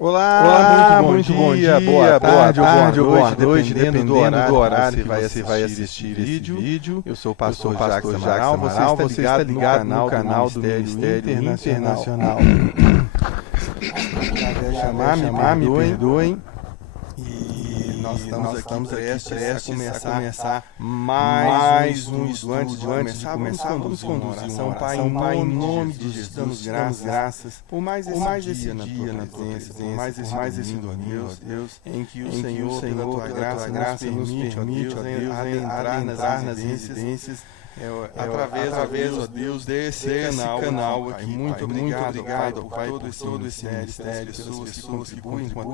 Olá, muito bom dia, boa tarde ou boa noite, dependendo do horário que você vai assistir esse vídeo. Eu sou o pastor Jacques Amaral, você está ligado no canal do Ministério Internacional. Me perdoem. E nós estamos prestes a começar mais um estudo. Antes de começar, vamos conduzir uma oração. Pai, em nome de Jesus, damos graças por mais esse dia na presença, por mais esse domingo, Deus, em que o Senhor, pela tua graça, nos permite, ó Deus, adentrar nas residências, através, Deus, desse canal aqui. Muito obrigado, Pai, por todo esse ministério, pessoas que contribuem com a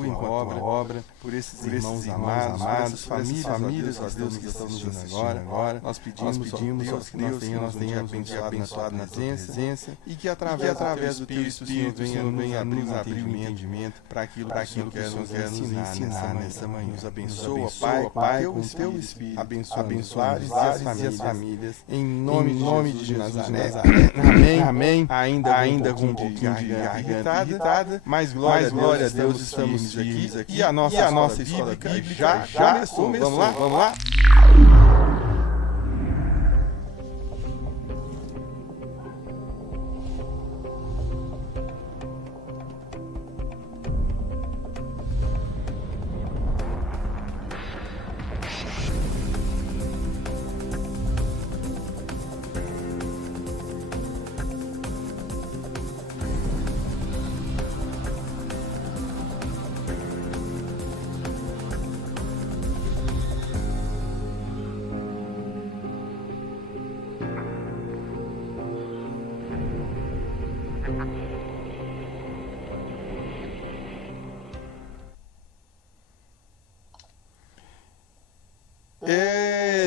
tua obra, por esses irmãos amados, famílias, ó Deus, que estão nos assistindo agora. Nós pedimos, ó Deus, que nós tenhamos abençoado na tua presença e que através do teu Espírito, Senhor, venha nos abrir o entendimento para aquilo que o Senhor quer nos ensinar nessa manhã. Nos abençoa, Pai, com o teu Espírito, abençoares e as famílias. Em nome de Jesus, Nazaré. Amém. Ainda com um pouquinho de garganta irritada, mas glória a Deus, estamos aqui. E a nossa escola bíblica já começou. Vamos lá?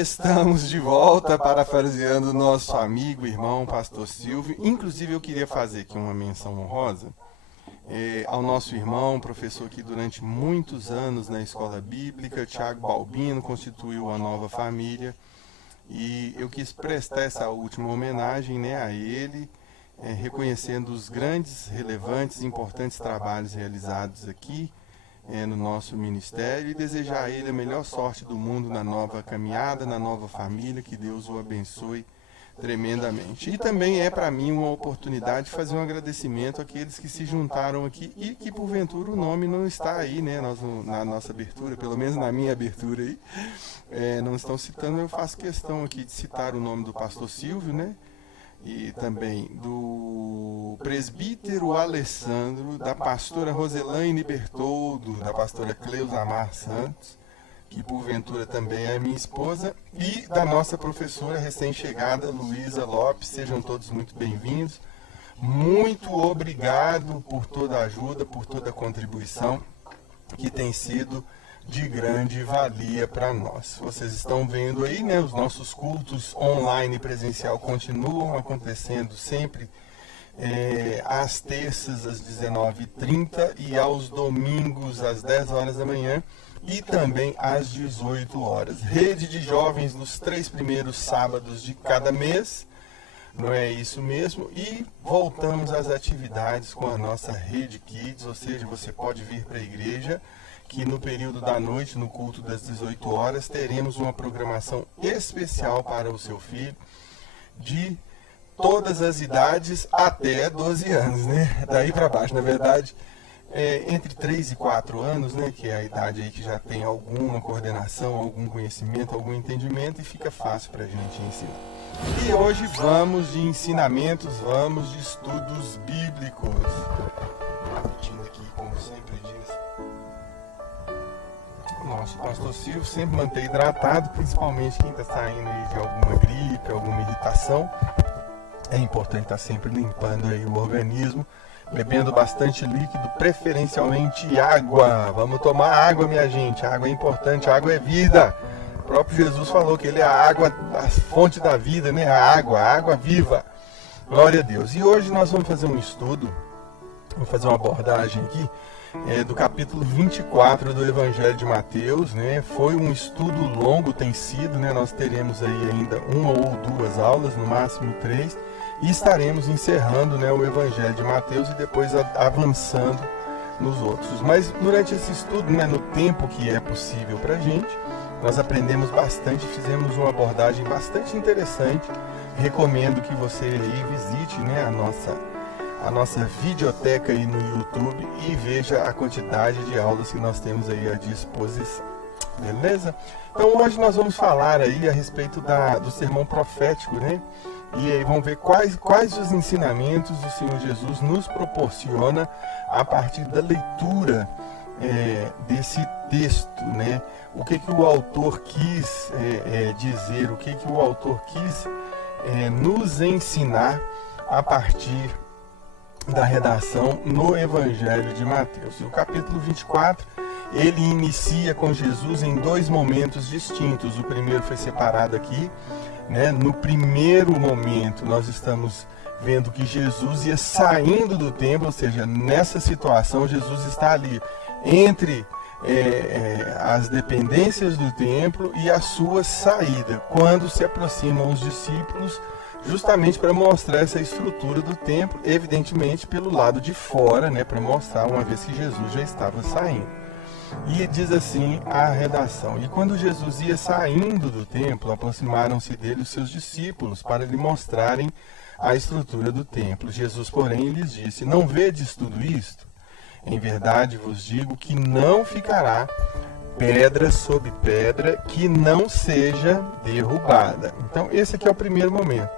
Estamos de volta, parafraseando nosso amigo, irmão, pastor Silvio. Inclusive, eu queria fazer aqui uma menção honrosa ao nosso irmão, professor que durante muitos anos na escola bíblica, Tiago Balbino, constituiu a nova família. E eu quis prestar essa última homenagem, a ele, reconhecendo os grandes, relevantes e importantes trabalhos realizados aqui no nosso ministério, e desejar a ele a melhor sorte do mundo na nova caminhada, na nova família, que Deus o abençoe tremendamente. E também é para mim uma oportunidade de fazer um agradecimento àqueles que se juntaram aqui e que porventura o nome não está aí, na nossa abertura, pelo menos na minha abertura aí, não estão citando. Eu faço questão aqui de citar o nome do pastor Silvio, e também do presbítero Alessandro, da pastora Roselaine Bertoldo, da pastora Cleusa Amar Santos, que porventura também é minha esposa, e da nossa professora recém-chegada, Luísa Lopes. Sejam todos muito bem-vindos. Muito obrigado por toda a ajuda, por toda a contribuição, que tem sido de grande valia para nós. Vocês estão vendo aí, os nossos cultos online e presencial continuam acontecendo sempre às terças às 19h30 e aos domingos às 10 horas da manhã e também às 18 horas. Rede de jovens nos 3 primeiros sábados de cada mês, não é isso mesmo? E voltamos às atividades com a nossa Rede Kids, ou seja, você pode vir para a igreja, que no período da noite, no culto das 18 horas, teremos uma programação especial para o seu filho, de todas as idades até 12 anos, Daí para baixo, na verdade, entre 3 e 4 anos, que é a idade aí que já tem alguma coordenação, algum conhecimento, algum entendimento, e fica fácil para a gente ensinar. E hoje vamos de ensinamentos, vamos de estudos bíblicos. Repetindo aqui, como sempre diz, nosso pastor Silvio sempre mantém hidratado, principalmente quem está saindo aí de alguma gripe, alguma irritação. É importante estar sempre limpando aí o organismo, bebendo bastante líquido, preferencialmente água. Vamos tomar água, minha gente. A água é importante, a água é vida. O próprio Jesus falou que ele é a água, a fonte da vida, a água viva. Glória a Deus. E hoje nós vamos fazer um estudo, vamos fazer uma abordagem aqui, do capítulo 24 do Evangelho de Mateus, Foi um estudo longo, tem sido, Nós teremos aí ainda 1 ou 2 aulas, no máximo 3, e estaremos encerrando, o Evangelho de Mateus e depois avançando nos outros. Mas durante esse estudo, né, no tempo que é possível para a gente, nós aprendemos bastante, fizemos uma abordagem bastante interessante. Recomendo que você aí visite, né, a nossa videoteca aí no YouTube e veja a quantidade de aulas que nós temos aí à disposição. Beleza? Então hoje nós vamos falar aí a respeito do sermão profético, né? E aí vamos ver quais os ensinamentos do Senhor Jesus nos proporciona a partir da leitura desse texto, né? O que o autor quis dizer, o que o autor quis nos ensinar a partir da redação no Evangelho de Mateus. O capítulo 24, ele inicia com Jesus em dois momentos distintos. O primeiro foi separado aqui, né? No primeiro momento, nós estamos vendo que Jesus ia saindo do templo, ou seja, nessa situação, Jesus está ali entre as dependências do templo e a sua saída, quando se aproximam os discípulos, justamente para mostrar essa estrutura do templo, evidentemente pelo lado de fora, né, para mostrar uma vez que Jesus já estava saindo. E diz assim a redação: e quando Jesus ia saindo do templo, aproximaram-se dele os seus discípulos para lhe mostrarem a estrutura do templo. Jesus, porém, lhes disse: não vedes tudo isto? Em verdade vos digo que não ficará pedra sobre pedra que não seja derrubada. Então esse aqui é o primeiro momento.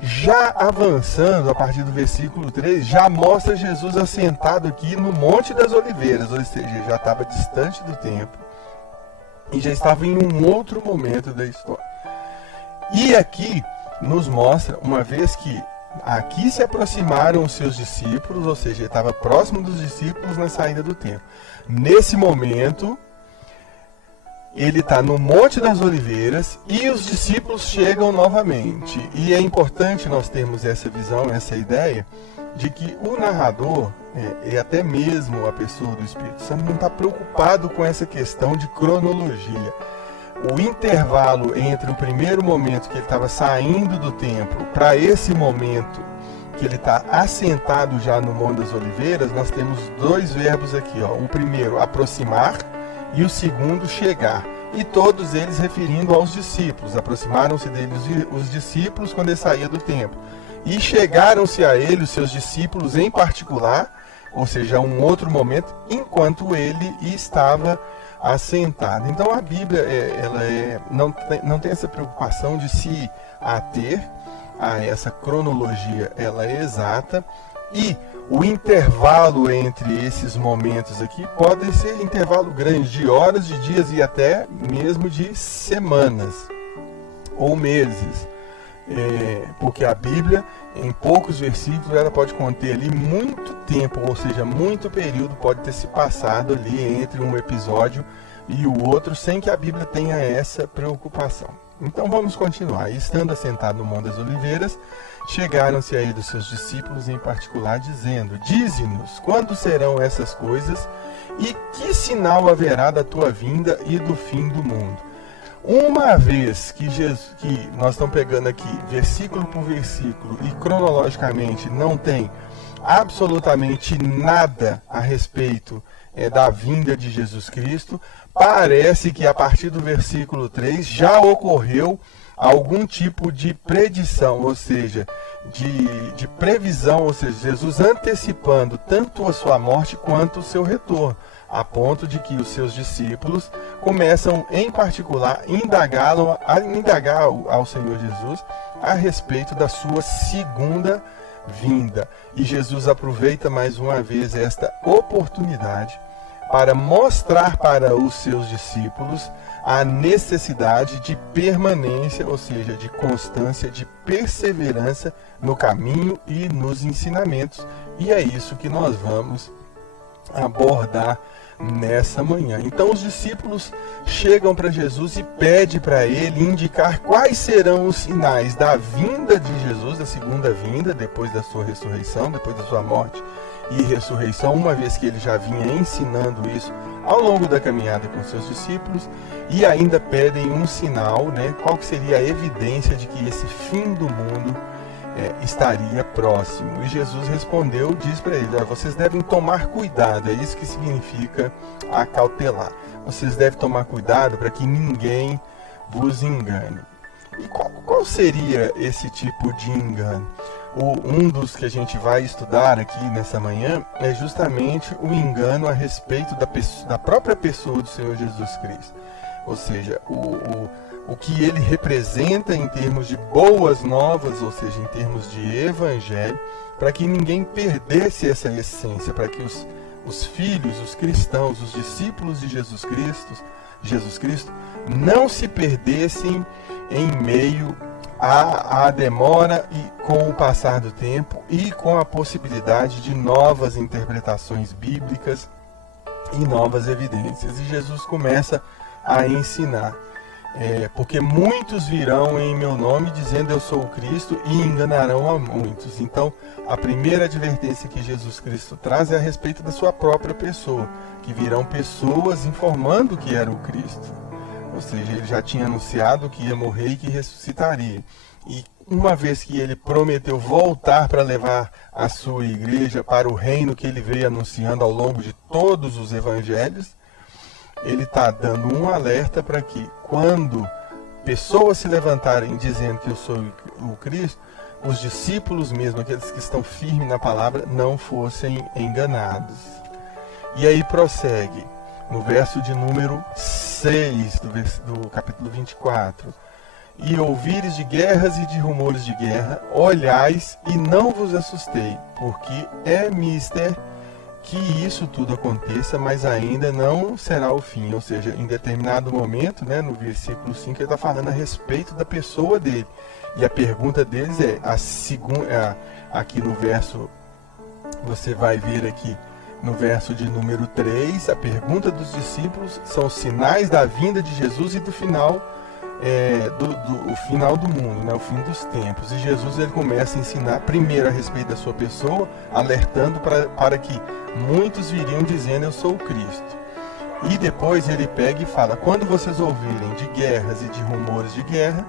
Já avançando a partir do versículo 3, já mostra Jesus assentado aqui no Monte das Oliveiras, ou seja, já estava distante do templo e já estava em um outro momento da história. E aqui nos mostra, uma vez que aqui se aproximaram os seus discípulos, ou seja, ele estava próximo dos discípulos na saída do templo. Nesse momento, ele está no Monte das Oliveiras e os discípulos chegam novamente. E é importante nós termos essa visão, essa ideia, de que o narrador, e até mesmo a pessoa do Espírito Santo, não está preocupado com essa questão de cronologia. O intervalo entre o primeiro momento que ele estava saindo do templo para esse momento que ele está assentado já no Monte das Oliveiras, nós temos dois verbos aqui, ó. O primeiro, aproximar, e o segundo, chegar. E todos eles referindo aos discípulos. Aproximaram-se deles os discípulos quando ele saía do templo. E chegaram-se a ele, os seus discípulos em particular, ou seja, um outro momento, enquanto ele estava assentado. Então a Bíblia não tem essa preocupação de se ater a essa cronologia, ela é exata, e o intervalo entre esses momentos aqui pode ser intervalo grande, de horas, de dias e até mesmo de semanas ou meses, porque a Bíblia, em poucos versículos, ela pode conter ali muito tempo, ou seja, muito período pode ter se passado ali entre um episódio e o outro, sem que a Bíblia tenha essa preocupação. Então vamos continuar. Estando assentado no Monte das Oliveiras, chegaram-se a ele os seus discípulos em particular, dizendo: dize-nos, quando serão essas coisas, e que sinal haverá da tua vinda e do fim do mundo? Uma vez que nós estamos pegando aqui versículo por versículo e cronologicamente não tem absolutamente nada a respeito da vinda de Jesus Cristo, parece que a partir do versículo 3 já ocorreu algum tipo de predição, ou seja, de previsão, ou seja, Jesus antecipando tanto a sua morte quanto o seu retorno, a ponto de que os seus discípulos começam, em particular, a indagar ao Senhor Jesus a respeito da sua segunda vinda. E Jesus aproveita mais uma vez esta oportunidade para mostrar para os seus discípulos a necessidade de permanência, ou seja, de constância, de perseverança no caminho e nos ensinamentos. E é isso que nós vamos abordar nessa manhã. Então os discípulos chegam para Jesus e pedem para ele indicar quais serão os sinais da vinda de Jesus, da segunda vinda, depois da sua ressurreição, depois da sua morte e ressurreição, uma vez que ele já vinha ensinando isso ao longo da caminhada com seus discípulos, e ainda pedem um sinal, né? Qual que seria a evidência de que esse fim do mundo estaria próximo. E Jesus respondeu, diz para eles: vocês devem tomar cuidado, é isso que significa acautelar. Vocês devem tomar cuidado para que ninguém vos engane. E qual seria esse tipo de engano? Um dos que a gente vai estudar aqui nessa manhã é justamente o engano a respeito da própria pessoa do Senhor Jesus Cristo. Ou seja, o que ele representa em termos de boas novas, ou seja, em termos de evangelho, para que ninguém perdesse essa essência, para que os filhos, os cristãos, os discípulos de Jesus Cristo, não se perdessem em meio à demora e com o passar do tempo e com a possibilidade de novas interpretações bíblicas e novas evidências. E Jesus começa a ensinar. Porque muitos virão em meu nome dizendo eu sou o Cristo e enganarão a muitos. Então, a primeira advertência que Jesus Cristo traz é a respeito da sua própria pessoa, que virão pessoas informando que era o Cristo. Ou seja, ele já tinha anunciado que ia morrer e que ressuscitaria. E uma vez que ele prometeu voltar para levar a sua igreja para o reino que ele veio anunciando ao longo de todos os evangelhos, ele está dando um alerta para que quando pessoas se levantarem dizendo que eu sou o Cristo, os discípulos mesmo, aqueles que estão firmes na palavra, não fossem enganados. E aí prossegue, no verso de número 6 do capítulo 24. E ouvires de guerras e de rumores de guerra, olhais e não vos assustei, porque é mister que isso tudo aconteça, mas ainda não será o fim. Ou seja, em determinado momento, no versículo 5, ele está falando a respeito da pessoa dele. E a pergunta deles aqui no verso, você vai ver aqui no verso de número 3, a pergunta dos discípulos são os sinais da vinda de Jesus e do final o final do mundo, o fim dos tempos. E Jesus ele começa a ensinar primeiro a respeito da sua pessoa, alertando para que muitos viriam dizendo eu sou o Cristo. E depois ele pega e fala: quando vocês ouvirem de guerras e de rumores de guerra,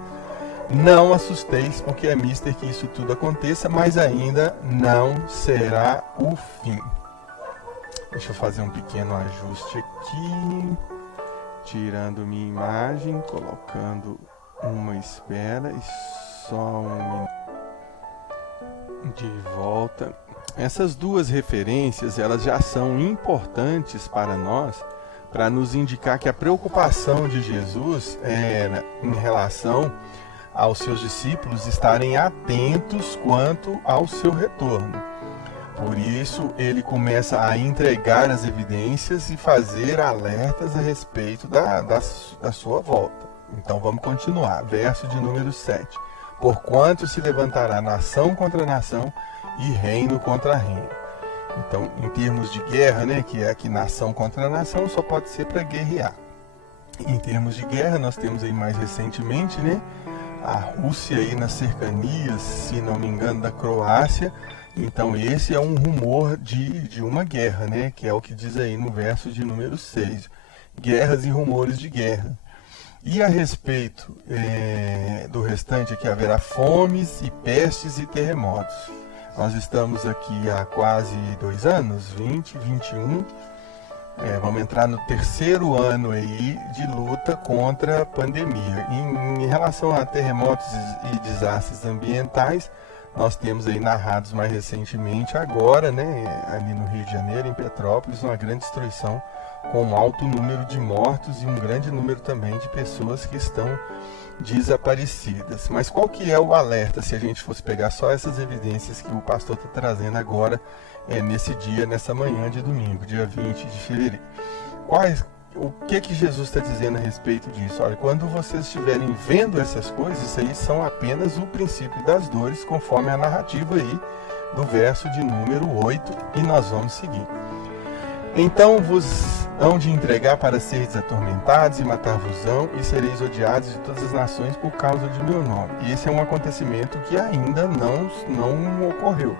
não assusteis, porque é mister que isso tudo aconteça, mas ainda não será o fim. Deixa eu fazer um pequeno ajuste aqui. Tirando minha imagem, colocando uma espera e só um minuto. De volta. Essas duas referências, elas já são importantes para nós, para nos indicar que a preocupação de Jesus era em relação aos seus discípulos estarem atentos quanto ao seu retorno. Por isso, ele começa a entregar as evidências e fazer alertas a respeito da sua volta. Então, vamos continuar. Verso de número 7. Porquanto se levantará nação contra nação e reino contra reino. Então, em termos de guerra, que é aqui nação contra nação, só pode ser para guerrear. Em termos de guerra, nós temos aí mais recentemente, a Rússia aí nas cercanias, se não me engano, da Croácia. Então esse é um rumor de uma guerra, que é o que diz aí no verso de número 6. Guerras e rumores de guerra. E a respeito do restante aqui, haverá fomes e pestes e terremotos. Nós estamos aqui há quase 2 anos, 20, 21. Vamos entrar no 3º ano aí de luta contra a pandemia. Em relação a terremotos e desastres ambientais, nós temos aí narrados mais recentemente agora, ali no Rio de Janeiro, em Petrópolis, uma grande destruição com um alto número de mortos e um grande número também de pessoas que estão desaparecidas. Mas qual que é o alerta se a gente fosse pegar só essas evidências que o pastor está trazendo agora, nesse dia, nessa manhã de domingo, dia 20 de fevereiro? O que Jesus está dizendo a respeito disso? Olha, quando vocês estiverem vendo essas coisas, isso aí são apenas o princípio das dores, conforme a narrativa aí do verso de número 8, e nós vamos seguir. Então vos hão de entregar para seres atormentados e matar-vos-ão, e sereis odiados de todas as nações por causa de meu nome. E esse é um acontecimento que ainda não ocorreu.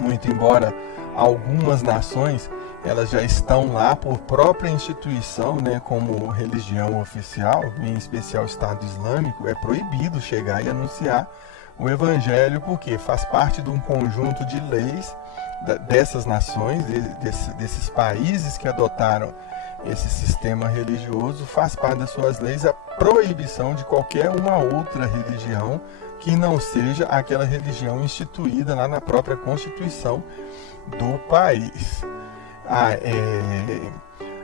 Muito embora algumas nações elas já estão lá por própria instituição, como religião oficial, em especial o Estado Islâmico, é proibido chegar e anunciar o Evangelho, porque faz parte de um conjunto de leis dessas nações, desses países que adotaram esse sistema religioso, faz parte das suas leis a proibição de qualquer uma outra religião que não seja aquela religião instituída lá na própria Constituição do país.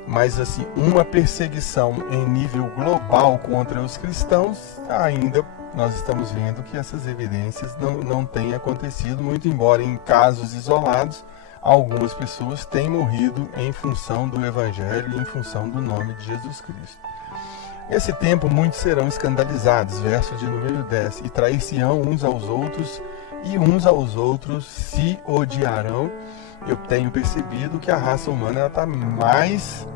Mas assim, uma perseguição em nível global contra os cristãos, ainda nós estamos vendo que essas evidências não têm acontecido, muito embora em casos isolados, algumas pessoas têm morrido em função do Evangelho e em função do nome de Jesus Cristo. Nesse tempo muitos serão escandalizados, verso de número 10, e trair-se-ão uns aos outros, e uns aos outros se odiarão. Eu tenho percebido que a raça humana está mais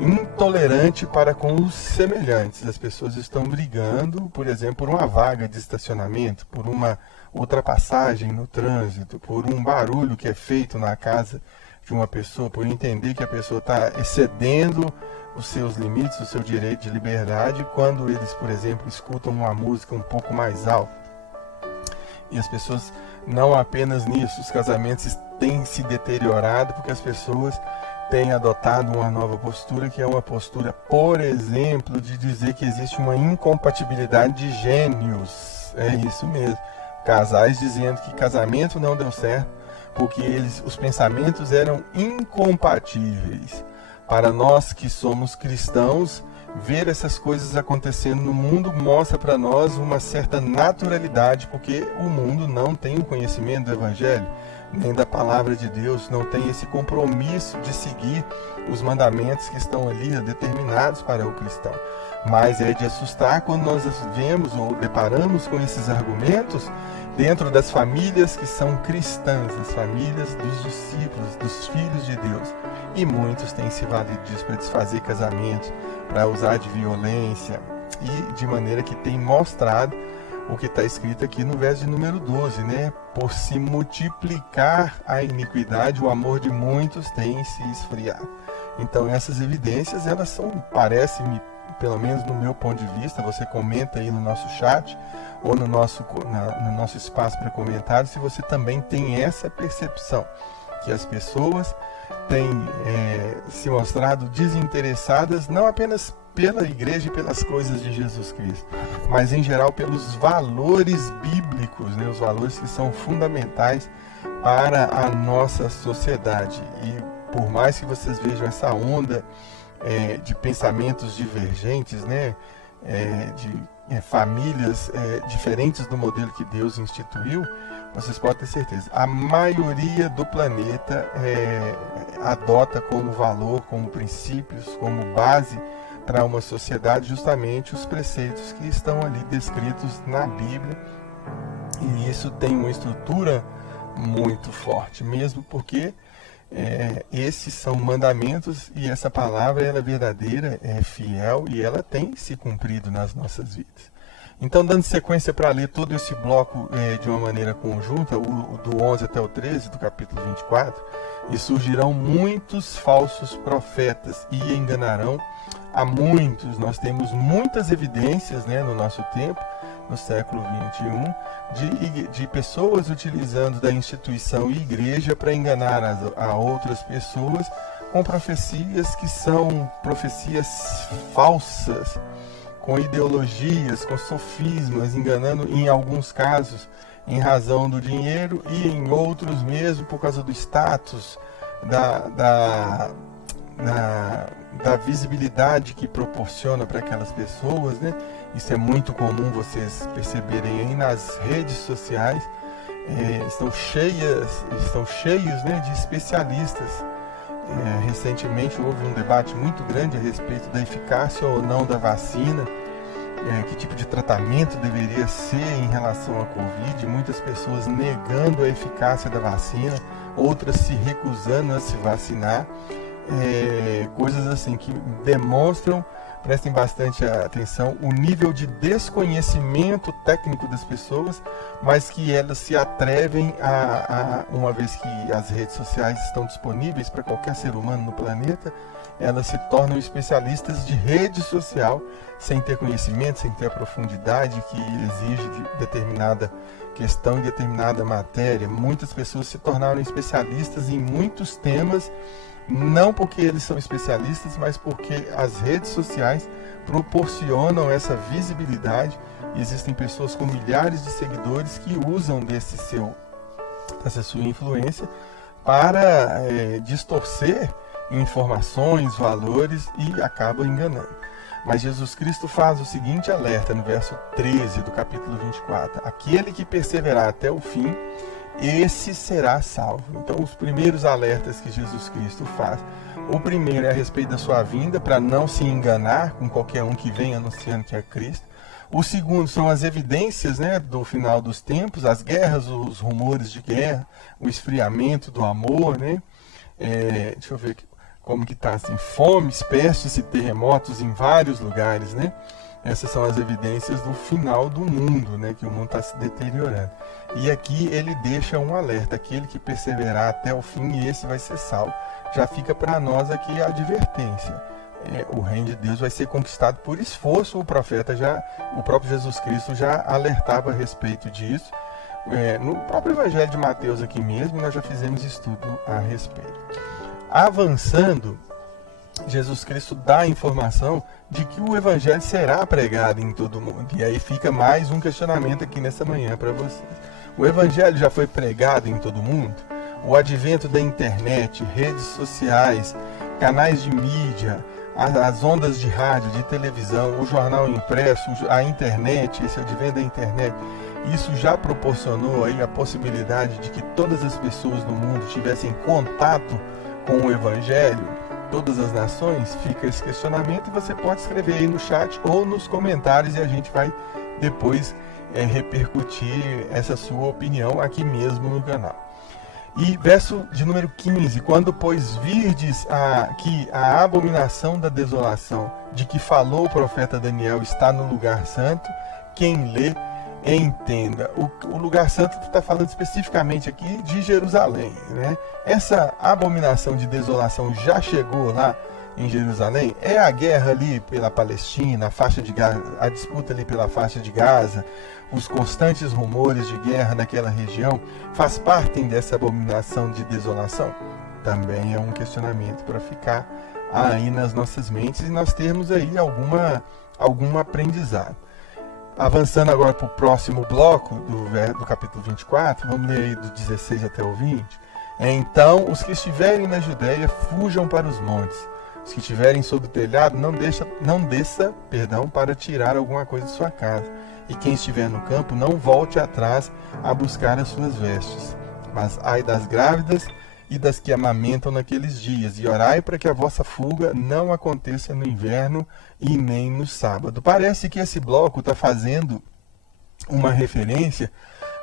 intolerante para com os semelhantes. As pessoas estão brigando, por exemplo, por uma vaga de estacionamento, por uma ultrapassagem no trânsito, por um barulho que é feito na casa de uma pessoa, por entender que a pessoa está excedendo os seus limites, o seu direito de liberdade, quando eles, por exemplo, escutam uma música um pouco mais alta. E as pessoas, não apenas nisso, os casamentos têm se deteriorado porque as pessoas têm adotado uma nova postura, que é uma postura, por exemplo, de dizer que existe uma incompatibilidade de gênios. É isso mesmo. Casais dizendo que casamento não deu certo porque os pensamentos eram incompatíveis. Para nós que somos cristãos, ver essas coisas acontecendo no mundo mostra para nós uma certa naturalidade, porque o mundo não tem o conhecimento do Evangelho, nem da palavra de Deus, não tem esse compromisso de seguir os mandamentos que estão ali determinados para o cristão. Mas é de assustar quando nós vemos ou deparamos com esses argumentos dentro das famílias que são cristãs, as famílias dos discípulos, dos filhos de Deus. E muitos têm se valido disso para desfazer casamentos, para usar de violência, e de maneira que tem mostrado o que está escrito aqui no verso de número 12, né? Por se multiplicar a iniquidade, o amor de muitos tem se esfriado. Então essas evidências, elas são, parece-me, pelo menos no meu ponto de vista, você comenta aí no nosso chat, ou no nosso espaço para comentários, se você também tem essa percepção, que as pessoas têm se mostrado desinteressadas, não apenas pela igreja e pelas coisas de Jesus Cristo, mas em geral pelos valores bíblicos, né? Os valores que são fundamentais para a nossa sociedade. E por mais que vocês vejam essa onda de pensamentos divergentes, né? De famílias diferentes do modelo que Deus instituiu, vocês podem ter certeza, a maioria do planeta adota como valor, como princípios, como base para uma sociedade justamente os preceitos que estão ali descritos na Bíblia, e isso tem uma estrutura muito forte, mesmo porque esses são mandamentos, e essa palavra ela é verdadeira, é fiel, e ela tem se cumprido nas nossas vidas. Então, dando sequência para ler todo esse bloco de uma maneira conjunta, do 11 até o 13 do capítulo 24, e surgirão muitos falsos profetas e enganarão a muitos. Nós temos muitas evidências, né, no nosso tempo, no século 21, de pessoas utilizando da instituição e igreja para enganar a outras pessoas com profecias que são profecias falsas, com ideologias, com sofismas, enganando em alguns casos em razão do dinheiro e em outros mesmo por causa do status, da visibilidade que proporciona para aquelas pessoas, né? Isso é muito comum vocês perceberem aí nas redes sociais, estão cheios, né, de especialistas. Recentemente houve um debate muito grande a respeito da eficácia ou não da vacina, que tipo de tratamento deveria ser em relação à Covid, muitas pessoas negando a eficácia da vacina, outras se recusando a se vacinar, coisas assim que demonstram prestem bastante atenção, o nível de desconhecimento técnico das pessoas, mas que elas se atrevem uma vez que as redes sociais estão disponíveis para qualquer ser humano no planeta, elas se tornam especialistas de rede social, sem ter conhecimento, sem ter a profundidade que exige de determinada questão, em determinada matéria. Muitas pessoas se tornaram especialistas em muitos temas, não porque eles são especialistas, mas porque as redes sociais proporcionam essa visibilidade. E existem pessoas com milhares de seguidores que usam dessa sua influência para distorcer informações, valores e acaba enganando. Mas Jesus Cristo faz o seguinte alerta no verso 13 do capítulo 24: aquele que perseverar até o fim, esse será salvo. Então, os primeiros alertas que Jesus Cristo faz, o primeiro é a respeito da sua vinda, para não se enganar com qualquer um que vem anunciando que é Cristo. O segundo são as evidências, do final dos tempos, as guerras, os rumores de guerra, o esfriamento do amor, deixa eu ver como que está, assim, fomes, pestes e terremotos em vários lugares, Essas são as evidências do final do mundo, que o mundo está se deteriorando. E aqui ele deixa um alerta: aquele que perseverar até o fim, esse vai ser salvo. Já fica para nós aqui a advertência. O reino de Deus vai ser conquistado por esforço. O próprio Jesus Cristo já alertava a respeito disso. No próprio Evangelho de Mateus aqui mesmo, nós já fizemos estudo a respeito. Avançando, Jesus Cristo dá a informação de que o Evangelho será pregado em todo mundo. E aí fica mais um questionamento aqui nessa manhã para vocês. O Evangelho já foi pregado em todo mundo? O advento da internet, redes sociais, canais de mídia, as ondas de rádio, de televisão, o jornal impresso, a internet, esse advento da internet, isso já proporcionou aí a possibilidade de que todas as pessoas do mundo tivessem contato com o Evangelho, todas as nações? Fica esse questionamento e você pode escrever aí no chat ou nos comentários e a gente vai depois repercutir essa sua opinião aqui mesmo no canal. E verso de número 15: quando, pois, virdes que a abominação da desolação de que falou o profeta Daniel está no lugar santo, quem lê, entenda. O lugar santo está falando especificamente aqui de Jerusalém, Essa abominação de desolação já chegou lá em Jerusalém? É a guerra ali pela Palestina, a faixa de Gaza, a disputa ali pela faixa de Gaza, os constantes rumores de guerra naquela região faz parte dessa abominação de desolação? Também é um questionamento para ficar aí nas nossas mentes e nós termos aí algum aprendizado. Avançando agora para o próximo bloco do capítulo 24, vamos ler aí do 16 até o 20. Então, os que estiverem na Judéia, fujam para os montes. Os que estiverem sob o telhado, não desça para tirar alguma coisa de sua casa. E quem estiver no campo, não volte atrás a buscar as suas vestes. Mas ai das grávidas e das que amamentam naqueles dias, e orai para que a vossa fuga não aconteça no inverno e nem no sábado. Parece que esse bloco está fazendo uma referência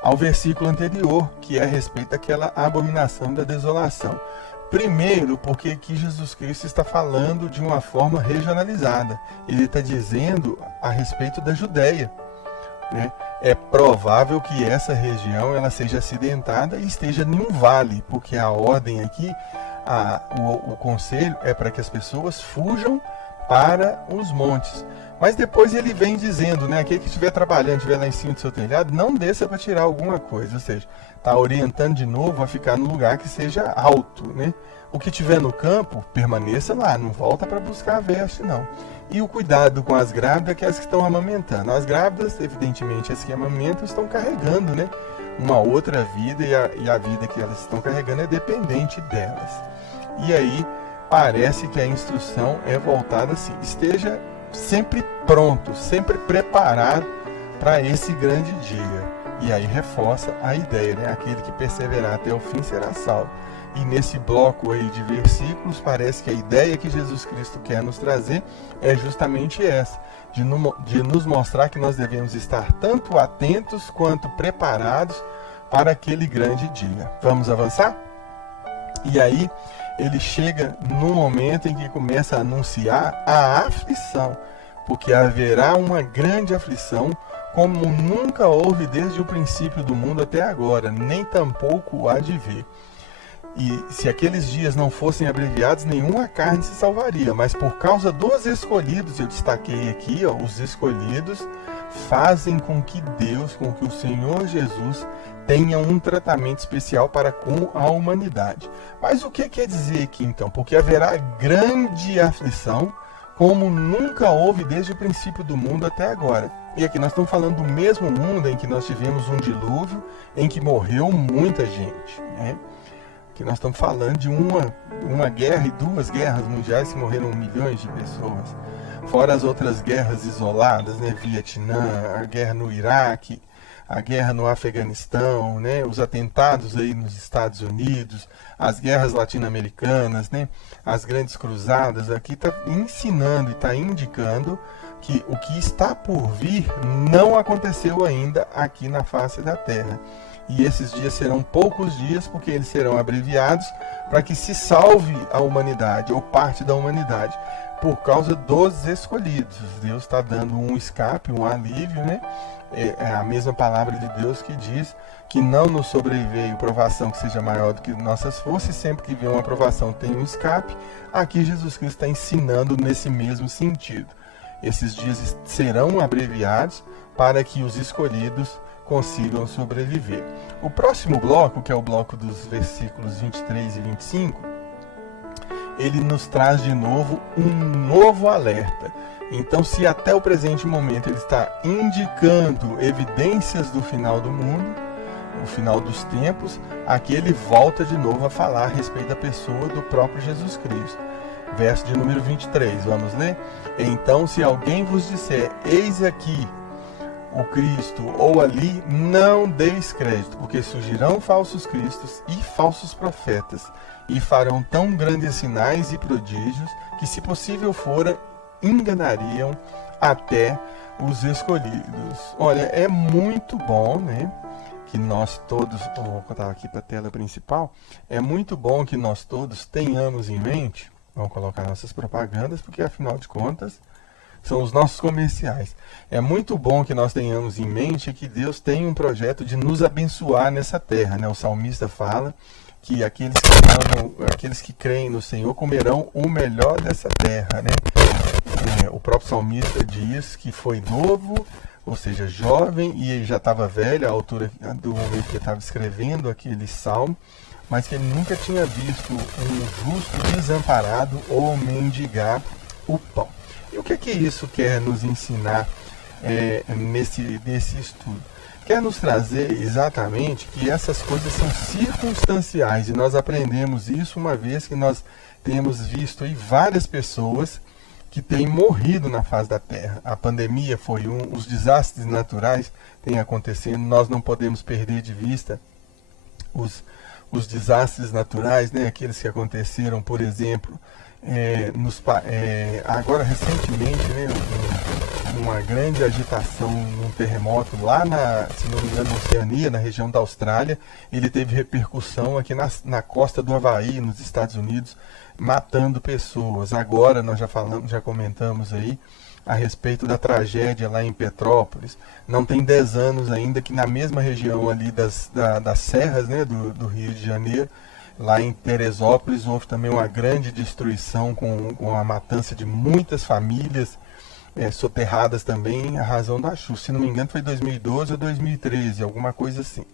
ao versículo anterior, que é a respeito daquela abominação da desolação. Primeiro, porque aqui Jesus Cristo está falando de uma forma regionalizada. Ele está dizendo a respeito da Judéia. É provável que essa região ela seja acidentada e esteja em um vale, porque a ordem aqui, o conselho é para que as pessoas fujam para os montes. Mas depois ele vem dizendo, aquele que estiver trabalhando, estiver lá em cima do seu telhado, não desça para tirar alguma coisa, ou seja, está orientando de novo a ficar no lugar que seja alto, O que estiver no campo, permaneça lá, não volta para buscar a veste, não. E o cuidado com as grávidas, que é as que estão amamentando. As grávidas, evidentemente, as que amamentam, estão carregando, uma outra vida, e a vida que elas estão carregando é dependente delas. E aí, parece que a instrução é voltada assim: esteja sempre pronto, sempre preparado para esse grande dia. E aí reforça a ideia, aquele que perseverar até o fim será salvo. E nesse bloco aí de versículos, parece que a ideia que Jesus Cristo quer nos trazer é justamente essa, de nos mostrar que nós devemos estar tanto atentos quanto preparados para aquele grande dia. Vamos avançar? E aí, ele chega no momento em que começa a anunciar a aflição, porque haverá uma grande aflição, como nunca houve desde o princípio do mundo até agora, nem tampouco há de ver. E se aqueles dias não fossem abreviados, nenhuma carne se salvaria, mas por causa dos escolhidos, eu destaquei aqui, os escolhidos fazem com que Deus, com que o Senhor Jesus tenha um tratamento especial para com a humanidade. Mas o que quer dizer aqui então? Porque haverá grande aflição, como nunca houve desde o princípio do mundo até agora. E aqui nós estamos falando do mesmo mundo em que nós tivemos um dilúvio, em que morreu muita gente, né? Que nós estamos falando de uma guerra e 2 guerras mundiais que morreram milhões de pessoas. Fora as outras guerras isoladas, né? Vietnã, a guerra no Iraque, a guerra no Afeganistão, né? Os atentados aí nos Estados Unidos, as guerras latino-americanas, né? As grandes cruzadas. Aqui está ensinando e está indicando que o que está por vir não aconteceu ainda aqui na face da Terra. E esses dias serão poucos dias, porque eles serão abreviados para que se salve a humanidade, ou parte da humanidade, por causa dos escolhidos. Deus está dando um escape, um alívio, né? É a mesma palavra de Deus que diz que não nos sobreveio provação que seja maior do que nossas forças, e sempre que vier uma provação tem um escape. Aqui Jesus Cristo está ensinando nesse mesmo sentido. Esses dias serão abreviados para que os escolhidos consigam sobreviver. O próximo bloco, que é o bloco dos versículos 23 e 25, ele nos traz de novo um novo alerta. Então, se até o presente momento ele está indicando evidências do final do mundo, o final dos tempos, aqui ele volta de novo a falar a respeito da pessoa do próprio Jesus Cristo. Verso de número 23, vamos ler? Então, se alguém vos disser, eis aqui o Cristo, ou ali, não deis crédito, porque surgirão falsos cristos e falsos profetas, e farão tão grandes sinais e prodígios, que se possível fora, enganariam até os escolhidos. Olha, é muito bom, né? Que nós todos, vou botar aqui para a tela principal, é muito bom que nós todos tenhamos em mente, vamos colocar nossas propagandas, porque afinal de contas, são os nossos comerciais. É muito bom que nós tenhamos em mente que Deus tem um projeto de nos abençoar nessa terra, né? O salmista fala que aqueles que creem no Senhor comerão o melhor dessa terra, né? O próprio salmista diz que foi novo, ou seja, jovem, e ele já estava velho à altura do momento que ele estava escrevendo aquele salmo, mas que ele nunca tinha visto um justo desamparado ou mendigar o pão. E o que isso quer nos ensinar nesse estudo? Quer nos trazer exatamente que essas coisas são circunstanciais, e nós aprendemos isso uma vez que nós temos visto aí várias pessoas que têm morrido na face da Terra. A pandemia foi os desastres naturais têm acontecendo, nós não podemos perder de vista os desastres naturais, né? Aqueles que aconteceram, por exemplo, agora recentemente, né, uma grande agitação, um terremoto lá se não me engano, na Oceania, na região da Austrália. Ele teve repercussão aqui na costa do Havaí, nos Estados Unidos, matando pessoas. Agora nós já comentamos aí a respeito da tragédia lá em Petrópolis. Não tem 10 anos ainda que na mesma região ali das serras, né, do Rio de Janeiro, lá em Teresópolis, houve também uma grande destruição com a matança de muitas famílias soterradas também a razão da chuva. Se não me engano foi 2012 ou 2013, alguma coisa assim.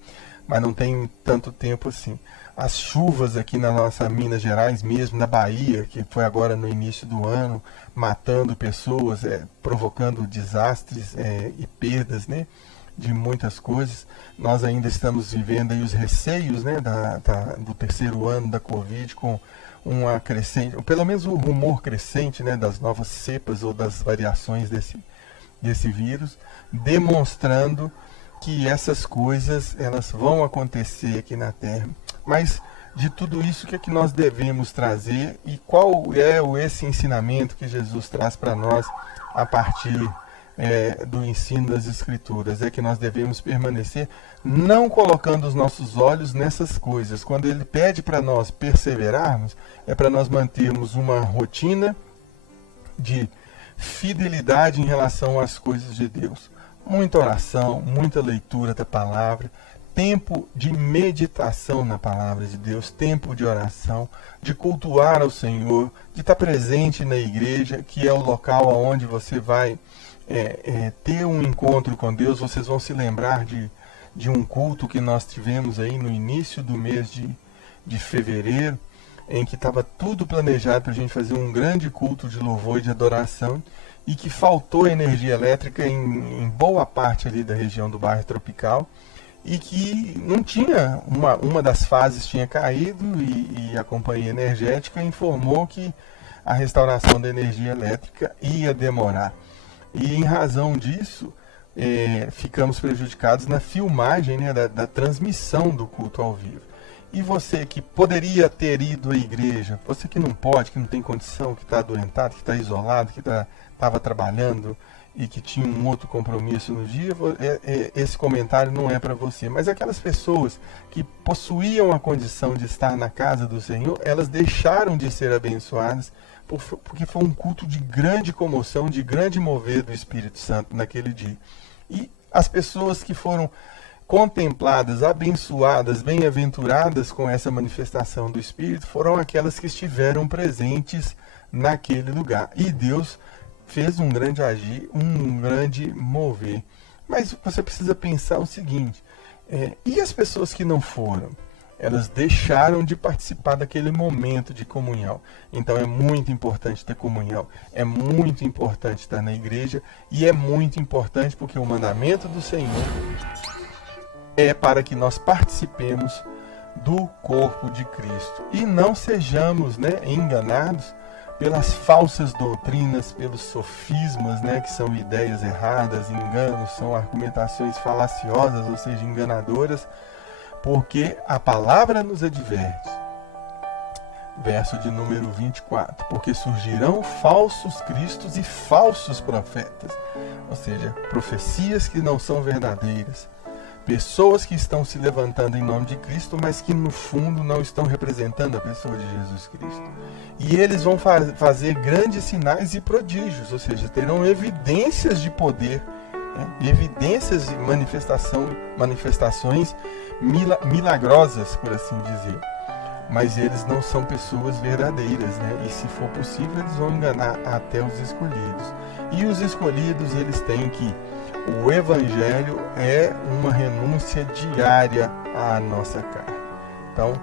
Mas não tem tanto tempo assim. As chuvas aqui na nossa Minas Gerais mesmo, na Bahia, que foi agora no início do ano, matando pessoas, provocando desastres e perdas, né, de muitas coisas. Nós ainda estamos vivendo aí os receios, né, do terceiro ano da Covid, com uma crescente, ou pelo menos o rumor crescente, né, das novas cepas ou das variações desse vírus, demonstrando que essas coisas elas vão acontecer aqui na Terra. Mas de tudo isso, o que é que nós devemos trazer e qual é esse ensinamento que Jesus traz para nós a partir do ensino das Escrituras, é que nós devemos permanecer não colocando os nossos olhos nessas coisas. Quando ele pede para nós perseverarmos, é para nós mantermos uma rotina de fidelidade em relação às coisas de Deus. Muita oração, muita leitura da palavra, tempo de meditação na palavra de Deus, tempo de oração, de cultuar ao Senhor, de estar presente na igreja, que é o local onde você vai ter um encontro com Deus. Vocês vão se lembrar de um culto que nós tivemos aí no início do mês de fevereiro, em que estava tudo planejado para a gente fazer um grande culto de louvor e de adoração, e que faltou energia elétrica em boa parte ali da região do bairro Tropical, e que não tinha, uma das fases tinha caído, e a companhia energética informou que a restauração da energia elétrica ia demorar. E em razão disso, ficamos prejudicados na filmagem, né, da transmissão do culto ao vivo. E você que poderia ter ido à igreja, você que não pode, que não tem condição, que está adoentado, que está isolado, que estava trabalhando e que tinha um outro compromisso no dia, esse comentário não é para você. Mas aquelas pessoas que possuíam a condição de estar na casa do Senhor, elas deixaram de ser abençoadas, porque foi um culto de grande comoção, de grande mover do Espírito Santo naquele dia. E as pessoas que foram contempladas, abençoadas, bem-aventuradas com essa manifestação do Espírito, foram aquelas que estiveram presentes naquele lugar. E Deus fez um grande agir, um grande mover. Mas você precisa pensar o seguinte, e as pessoas que não foram? Elas deixaram de participar daquele momento de comunhão. Então é muito importante ter comunhão, é muito importante estar na igreja, e é muito importante porque o mandamento do Senhor é para que nós participemos do corpo de Cristo. E não sejamos, enganados pelas falsas doutrinas, pelos sofismas, que são ideias erradas, enganos, são argumentações falaciosas, ou seja, enganadoras, porque a palavra nos adverte. Verso de número 24. Porque surgirão falsos cristos e falsos profetas. Ou seja, profecias que não são verdadeiras. Pessoas que estão se levantando em nome de Cristo, mas que no fundo não estão representando a pessoa de Jesus Cristo. E eles vão fazer grandes sinais e prodígios, ou seja, terão evidências de poder, evidências de manifestações milagrosas, por assim dizer. Mas eles não são pessoas verdadeiras, e se for possível eles vão enganar até os escolhidos. E os escolhidos, eles têm que o Evangelho é uma renúncia diária à nossa carne. Então,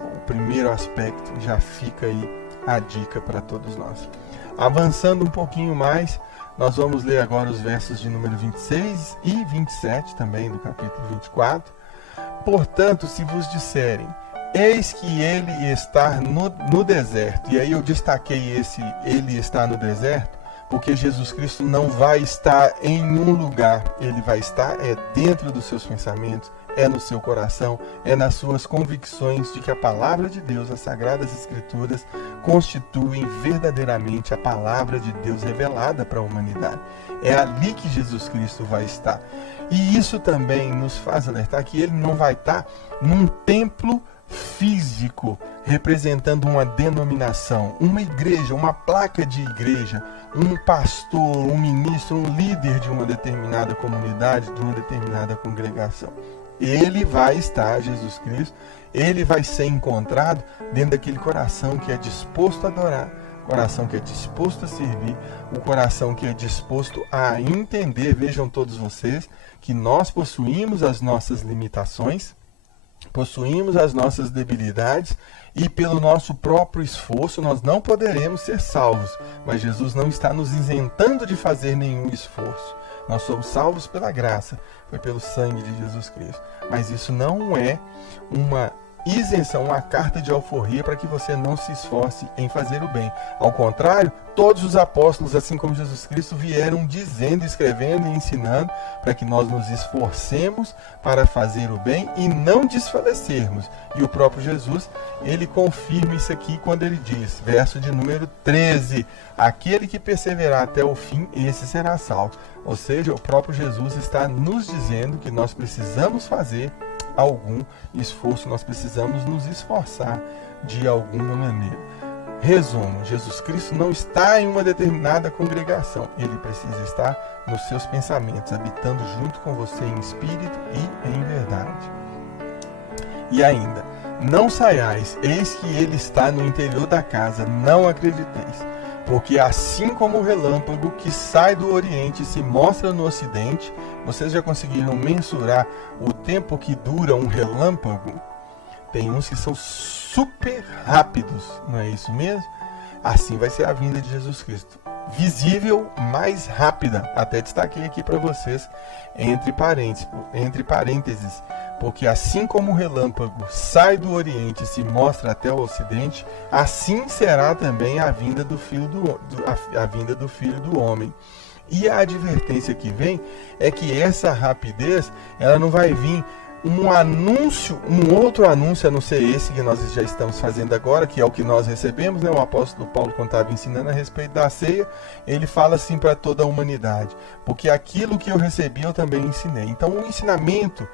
o primeiro aspecto já fica aí a dica para todos nós. Avançando um pouquinho mais, nós vamos ler agora os versos de número 26 e 27 também do capítulo 24. Portanto, se vos disserem, eis que ele está no deserto, e aí eu destaquei ele está no deserto, porque Jesus Cristo não vai estar em um lugar, ele vai estar dentro dos seus pensamentos, no seu coração, nas suas convicções de que a palavra de Deus, as Sagradas Escrituras, constituem verdadeiramente a palavra de Deus revelada para a humanidade. É ali que Jesus Cristo vai estar. E isso também nos faz alertar que ele não vai estar num templo físico, representando uma denominação, uma igreja, uma placa de igreja, um pastor, um ministro, um líder de uma determinada comunidade, de uma determinada congregação. Ele vai estar, Jesus Cristo, ele vai ser encontrado dentro daquele coração que é disposto a adorar, coração que é disposto a servir, o coração que é disposto a entender. Vejam todos vocês que nós possuímos as nossas limitações, possuímos as nossas debilidades, e pelo nosso próprio esforço nós não poderemos ser salvos, mas Jesus não está nos isentando de fazer nenhum esforço. Nós somos salvos pela graça, foi pelo sangue de Jesus Cristo. Mas isso não é uma isenção, uma carta de alforria para que você não se esforce em fazer o bem. Ao contrário, todos os apóstolos, assim como Jesus Cristo, vieram dizendo, escrevendo e ensinando para que nós nos esforcemos para fazer o bem e não desfalecermos. E o próprio Jesus, ele confirma isso aqui quando ele diz, verso de número 13, aquele que perseverar até o fim, esse será salvo. Ou seja, o próprio Jesus está nos dizendo que nós precisamos fazer algum esforço, nós precisamos nos esforçar de alguma maneira. Resumo, Jesus Cristo não está em uma determinada congregação, ele precisa estar nos seus pensamentos, habitando junto com você em espírito e em verdade. E ainda, não saiais, eis que ele está no interior da casa, não acrediteis. Porque assim como o relâmpago que sai do Oriente e se mostra no Ocidente, vocês já conseguiram mensurar o tempo que dura um relâmpago? Tem uns que são super rápidos, não é isso mesmo? Assim vai ser a vinda de Jesus Cristo. Visível, mais rápida. Até destaquei aqui para vocês, entre parênteses, porque assim como o relâmpago sai do Oriente e se mostra até o Ocidente, assim será também a vinda do Filho do Homem. E a advertência que vem é que essa rapidez, ela não vai vir um outro anúncio, a não ser esse que nós já estamos fazendo agora, que é o que nós recebemos, né? O apóstolo Paulo, quando estava ensinando a respeito da ceia, ele fala assim para toda a humanidade, porque aquilo que eu recebi eu também ensinei. Então o ensinamento,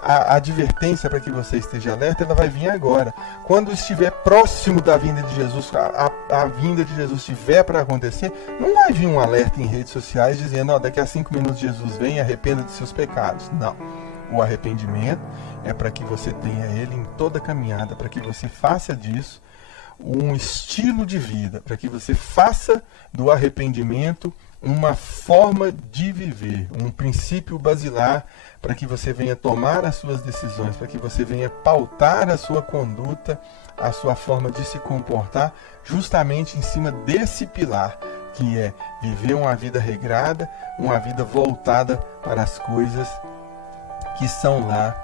a advertência para que você esteja alerta, ela vai vir agora. Quando estiver próximo da vinda de Jesus, a vinda de Jesus estiver para acontecer, não vai vir um alerta em redes sociais dizendo, daqui a 5 minutos Jesus vem, arrependa dos seus pecados. Não. O arrependimento é para que você tenha ele em toda a caminhada, para que você faça disso um estilo de vida, para que você faça do arrependimento uma forma de viver, um princípio basilar, para que você venha tomar as suas decisões, para que você venha pautar a sua conduta, a sua forma de se comportar, justamente em cima desse pilar, que é viver uma vida regrada, uma vida voltada para as coisas que são lá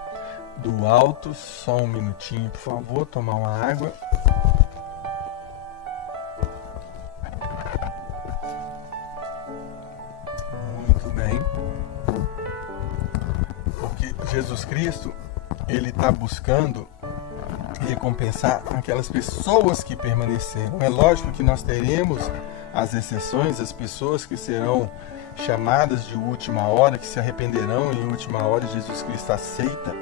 do alto. Só um minutinho, por favor, tomar uma água. Muito bem. Porque Jesus Cristo, ele está buscando recompensar aquelas pessoas que permaneceram. É lógico que nós teremos as exceções, as pessoas que serão chamadas de última hora, que se arrependerão em última hora. Jesus Cristo aceita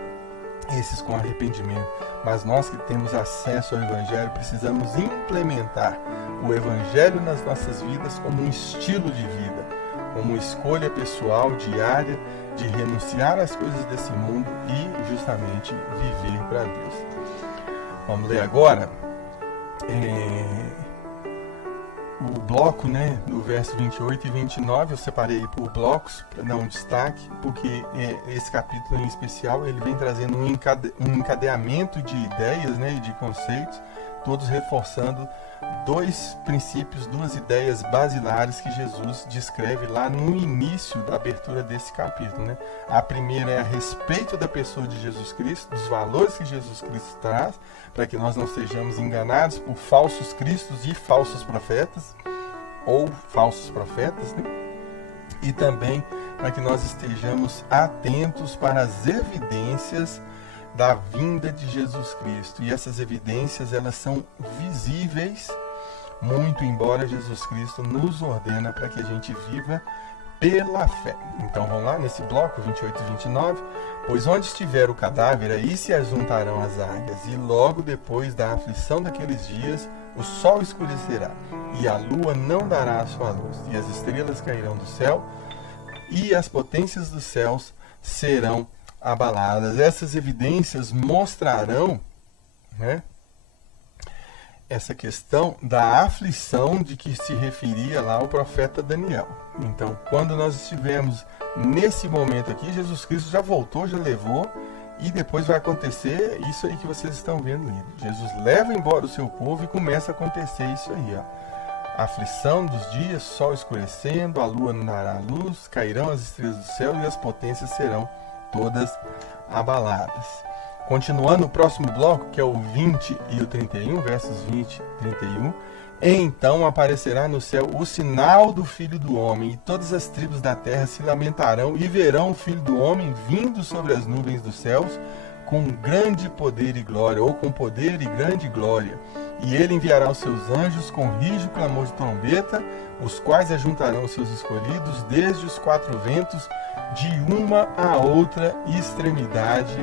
esses com arrependimento, mas nós que temos acesso ao Evangelho precisamos implementar o Evangelho nas nossas vidas como um estilo de vida, como uma escolha pessoal, diária, de renunciar às coisas desse mundo e justamente viver para Deus. Vamos ler agora o bloco, no verso 28 e 29, eu separei por blocos para dar um destaque, porque esse capítulo em especial, ele vem trazendo um encadeamento de ideias, e de conceitos, todos reforçando dois princípios, duas ideias basilares que Jesus descreve lá no início da abertura desse capítulo. A primeira é a respeito da pessoa de Jesus Cristo, dos valores que Jesus Cristo traz, para que nós não sejamos enganados por falsos cristos e falsos profetas, ou falsos profetas, e também para que nós estejamos atentos para as evidências da vinda de Jesus Cristo. E essas evidências, elas são visíveis, muito embora Jesus Cristo nos ordena para que a gente viva pela fé. Então vamos lá, nesse bloco 28 e 29. Pois onde estiver o cadáver, aí se ajuntarão as águias, e logo depois da aflição daqueles dias, o sol escurecerá, e a lua não dará a sua luz, e as estrelas cairão do céu, e as potências dos céus serão abaladas. Essas evidências mostrarão, essa questão da aflição de que se referia lá o profeta Daniel. Então, quando nós estivermos nesse momento aqui, Jesus Cristo já voltou, já levou, e depois vai acontecer isso aí que vocês estão vendo ali. Jesus leva embora o seu povo e começa a acontecer isso aí, A aflição dos dias, sol escurecendo, a lua não dará luz, cairão as estrelas do céu e as potências serão todas abaladas. Continuando o próximo bloco, que é o 20 e o 31, versos 20 e 31. Então aparecerá no céu o sinal do Filho do Homem, e todas as tribos da terra se lamentarão e verão o Filho do Homem vindo sobre as nuvens dos céus com grande poder e glória, ou com poder e grande glória. E ele enviará os seus anjos com rijo clamor de trombeta, os quais ajuntarão os seus escolhidos desde os quatro ventos, de uma a outra extremidade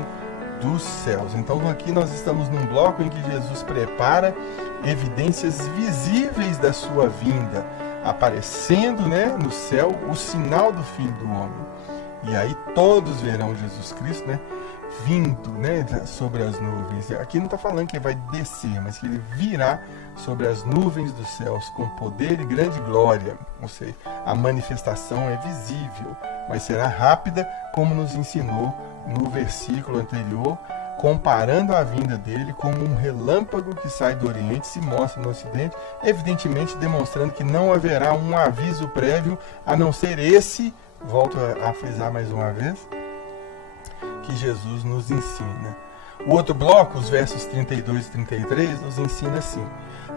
dos céus. Então aqui nós estamos num bloco em que Jesus prepara evidências visíveis da sua vinda, aparecendo, no céu o sinal do Filho do Homem. E aí todos verão Jesus Cristo, vindo, sobre as nuvens. Aqui não está falando que ele vai descer, mas que ele virá sobre as nuvens dos céus com poder e grande glória. Ou seja, a manifestação é visível, mas será rápida, como nos ensinou no versículo anterior, comparando a vinda dele como um relâmpago que sai do Oriente e se mostra no Ocidente, evidentemente demonstrando que não haverá um aviso prévio, a não ser esse, volto a frisar mais uma vez, que Jesus nos ensina. O outro bloco, os versos 32 e 33, nos ensina assim: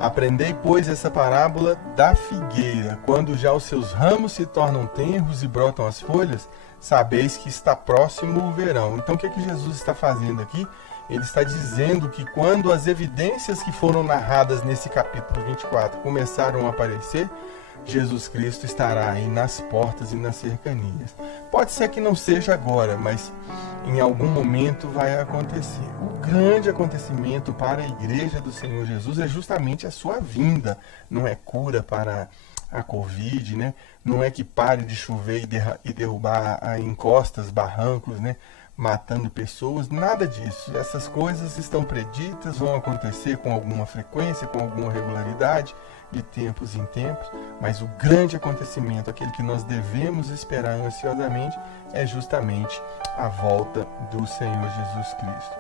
aprendei, pois, essa parábola da figueira. Quando já os seus ramos se tornam tenros e brotam as folhas, sabeis que está próximo o verão. Então o que Jesus está fazendo aqui? Ele está dizendo que quando as evidências que foram narradas nesse capítulo 24 começaram a aparecer, Jesus Cristo estará aí nas portas e nas cercanias. Pode ser que não seja agora, mas em algum momento vai acontecer. O grande acontecimento para a igreja do Senhor Jesus é justamente a sua vinda. Não é cura para a Covid, Não é que pare de chover e derrubar encostas, barrancos, matando pessoas, nada disso. Essas coisas estão preditas, vão acontecer com alguma frequência, com alguma regularidade, de tempos em tempos, mas o grande acontecimento, aquele que nós devemos esperar ansiosamente, é justamente a volta do Senhor Jesus Cristo.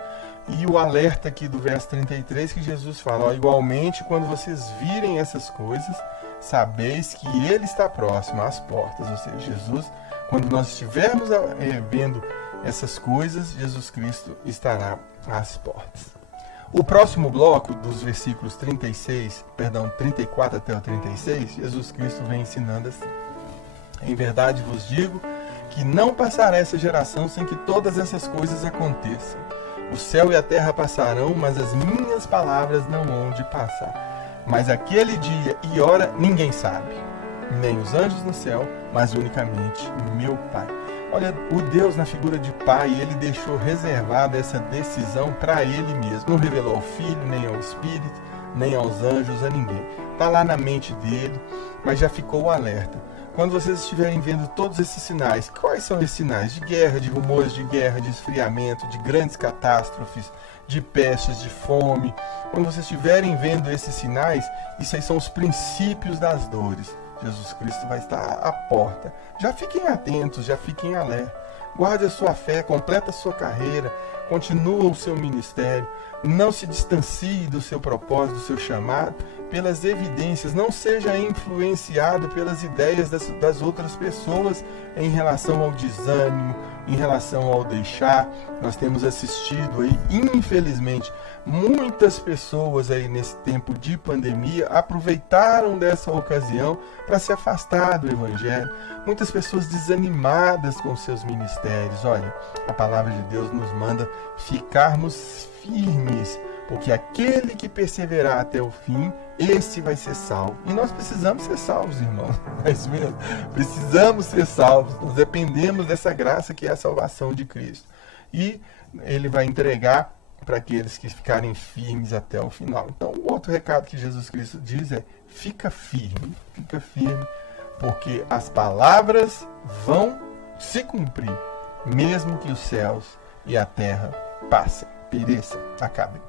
E o alerta aqui do verso 33 que Jesus fala, igualmente quando vocês virem essas coisas, sabeis que Ele está próximo às portas. Ou seja, Jesus, quando nós estivermos vendo essas coisas, Jesus Cristo estará às portas. O próximo bloco, dos versículos 34 até o 36, Jesus Cristo vem ensinando assim: em verdade vos digo que não passará essa geração sem que todas essas coisas aconteçam. O céu e a terra passarão, mas as minhas palavras não hão de passar. Mas aquele dia e hora ninguém sabe, nem os anjos no céu, mas unicamente meu Pai. Olha, o Deus na figura de Pai, Ele deixou reservada essa decisão para Ele mesmo. Não revelou ao Filho, nem ao Espírito, nem aos anjos, a ninguém. Está lá na mente dele, mas já ficou o alerta. Quando vocês estiverem vendo todos esses sinais, quais são esses sinais? De guerra, de rumores de guerra, de esfriamento, de grandes catástrofes, de pestes, de fome. Quando vocês estiverem vendo esses sinais, isso aí são os princípios das dores. Jesus Cristo vai estar à porta. Já fiquem atentos, já fiquem alerta. Guarde a sua fé, completa a sua carreira, continua o seu ministério. Não se distancie do seu propósito, do seu chamado, pelas evidências. Não seja influenciado pelas ideias das outras pessoas em relação ao desânimo, em relação ao deixar. Nós temos assistido aí, infelizmente, muitas pessoas aí nesse tempo de pandemia aproveitaram dessa ocasião para se afastar do Evangelho. Muitas pessoas desanimadas com seus ministérios. Olha, a palavra de Deus nos manda ficarmos firmes, porque aquele que perseverar até o fim, esse vai ser salvo. E nós precisamos ser salvos, irmãos. É isso mesmo. Precisamos ser salvos. Nós dependemos dessa graça que é a salvação de Cristo. E Ele vai entregar para aqueles que ficarem firmes até o final. Então, o outro recado que Jesus Cristo diz é: fica firme, porque as palavras vão se cumprir, mesmo que os céus e a terra passem, pereçam, acabem.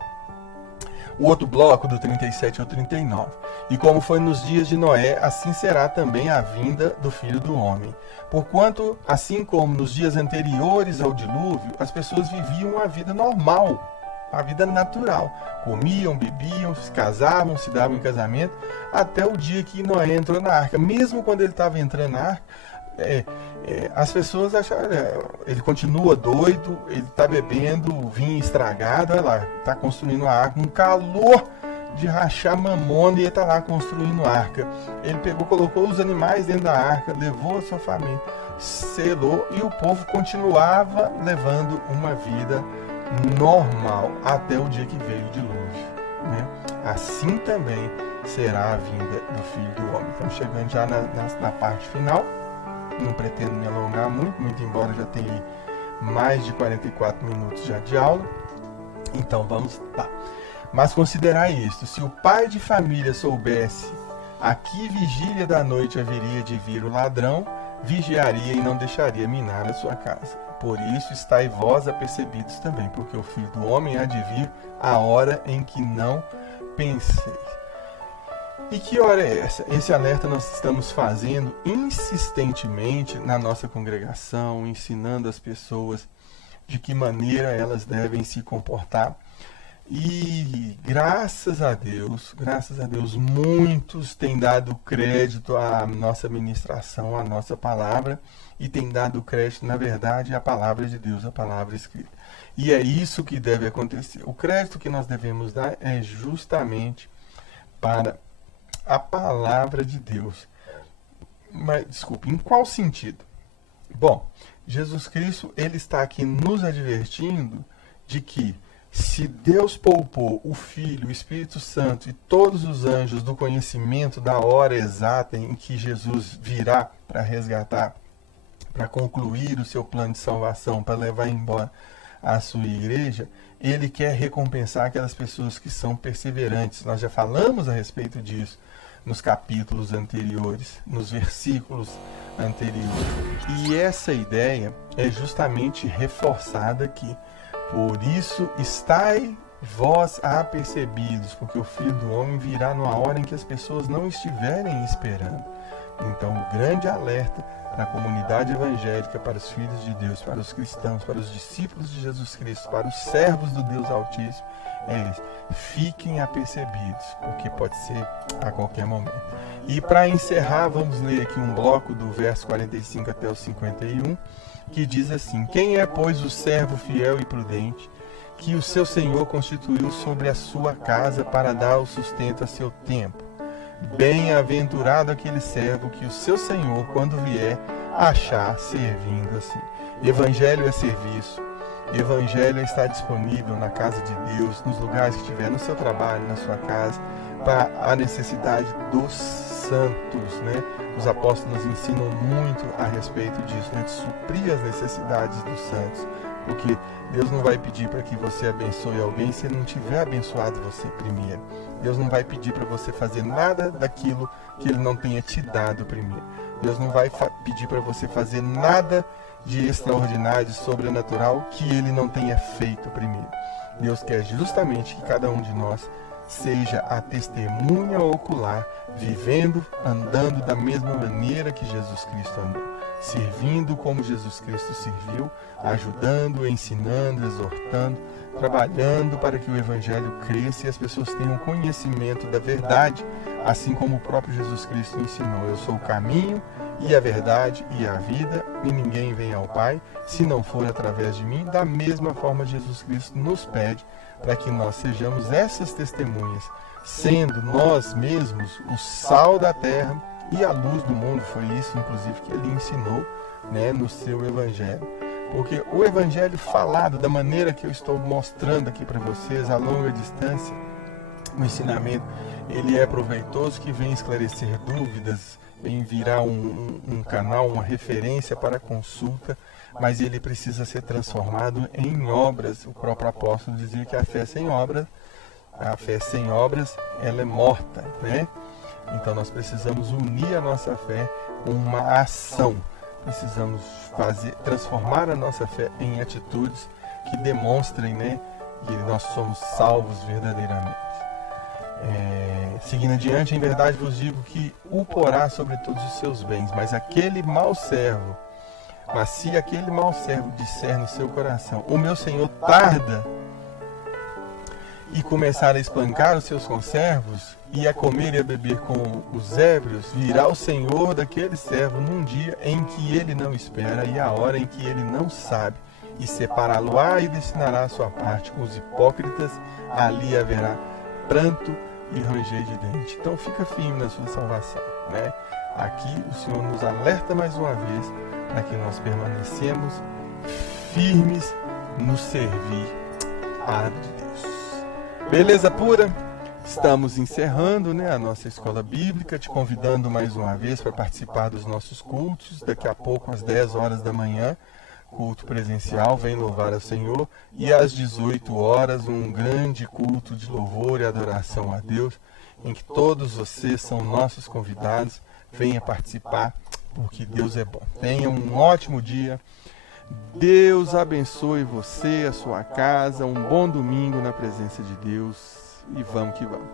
O outro bloco, do 37 ao 39. E como foi nos dias de Noé, assim será também a vinda do Filho do Homem. Porquanto, assim como nos dias anteriores ao dilúvio, as pessoas viviam a vida normal, a vida natural. Comiam, bebiam, se casavam, se davam em casamento, até o dia que Noé entrou na arca. Mesmo quando ele estava entrando na arca, As pessoas acham, ele continua doido, ele está bebendo vinho estragado, olha lá, está construindo a arca, um calor de rachar mamona, e ele está lá construindo a arca. Ele pegou, colocou os animais dentro da arca, levou a sua família, selou, e o povo continuava levando uma vida normal até o dia que veio o dilúvio, né? Assim também será a vinda do Filho do Homem. Estamos chegando já na parte final. Não pretendo me alongar muito embora já tenha mais de 44 minutos já de aula. Então vamos lá. Mas considerai isto: se o pai de família soubesse a que vigília da noite haveria de vir o ladrão, vigiaria e não deixaria minar a sua casa. Por isso estai vós apercebidos também, porque o Filho do Homem há de vir a hora em que não penseis. E que hora é essa? Esse alerta nós estamos fazendo insistentemente na nossa congregação, ensinando as pessoas de que maneira elas devem se comportar. E graças a Deus, muitos têm dado crédito à nossa ministração, à nossa palavra, e têm dado crédito, na verdade, à palavra de Deus, à palavra escrita. E é isso que deve acontecer. O crédito que nós devemos dar é justamente para a palavra de Deus. Mas, desculpe, em qual sentido? Bom, Jesus Cristo, ele está aqui nos advertindo de que se Deus poupou o Filho, o Espírito Santo e todos os anjos do conhecimento da hora exata em que Jesus virá para resgatar, para concluir o seu plano de salvação, para levar embora a sua igreja, ele quer recompensar aquelas pessoas que são perseverantes. Nós já falamos a respeito disso nos capítulos anteriores, nos versículos anteriores. E essa ideia é justamente reforçada aqui. Por isso estai vós apercebidos, porque o Filho do Homem virá numa hora em que as pessoas não estiverem esperando. Então, o grande alerta para a comunidade evangélica, para os filhos de Deus, para os cristãos, para os discípulos de Jesus Cristo, para os servos do Deus Altíssimo, é esse: fiquem apercebidos, porque pode ser a qualquer momento. E para encerrar, vamos ler aqui um bloco do verso 45 até o 51, que diz assim: quem é, pois, o servo fiel e prudente, que o seu Senhor constituiu sobre a sua casa para dar o sustento a seu tempo? Bem-aventurado aquele servo que o seu Senhor, quando vier, achar servindo assim. Evangelho é serviço. Evangelho é estar disponível na casa de Deus, nos lugares que estiver, no seu trabalho, na sua casa, para a necessidade dos santos, né? Os apóstolos nos ensinam muito a respeito disso, né? De suprir as necessidades dos santos, porque Deus não vai pedir para que você abençoe alguém se ele não tiver abençoado você primeiro. Deus não vai pedir para você fazer nada daquilo que ele não tenha te dado primeiro. Deus não vai pedir para você fazer nada de extraordinário, de sobrenatural, que ele não tenha feito primeiro. Deus quer justamente que cada um de nós seja a testemunha ocular, vivendo, andando da mesma maneira que Jesus Cristo andou, servindo como Jesus Cristo serviu, ajudando, ensinando, exortando, trabalhando para que o Evangelho cresça e as pessoas tenham conhecimento da verdade, assim como o próprio Jesus Cristo ensinou. Eu sou o caminho e a verdade e a vida, e ninguém vem ao Pai se não for através de mim. Da mesma forma, Jesus Cristo nos pede para que nós sejamos essas testemunhas, sendo nós mesmos o sal da terra e a luz do mundo. Foi isso, inclusive, que ele ensinou, né, no seu Evangelho. Porque o Evangelho falado da maneira que eu estou mostrando aqui para vocês, a longa distância, o ensinamento, ele é proveitoso, que vem esclarecer dúvidas, vem virar um canal, uma referência para consulta, mas ele precisa ser transformado em obras. O próprio apóstolo dizia que a fé sem obras, ela é morta, né? Então nós precisamos unir a nossa fé com uma ação. Precisamos transformar a nossa fé em atitudes que demonstrem, né, que nós somos salvos verdadeiramente. Seguindo adiante, em verdade vos digo que o porá sobre todos os seus bens, mas se aquele mau servo disser no seu coração: o meu Senhor tarda, e começar a espancar os seus conservos, e a comer e a beber com os ébrios, virá o Senhor daquele servo num dia em que ele não espera e a hora em que ele não sabe, e separá-lo-á e destinará a sua parte com os hipócritas, ali haverá pranto e ranger de dente. Então fica firme na sua salvação, né? Aqui o Senhor nos alerta mais uma vez para que nós permanecemos firmes no servir a Deus. Beleza pura? Estamos encerrando, né, a nossa escola bíblica, te convidando mais uma vez para participar dos nossos cultos. Daqui a pouco, às 10 horas da manhã, culto presencial, vem louvar ao Senhor. E às 18 horas, um grande culto de louvor e adoração a Deus, em que todos vocês são nossos convidados. Venha participar, porque Deus é bom. Tenha um ótimo dia. Deus abençoe você, a sua casa. Um bom domingo na presença de Deus. E vamos que vamos.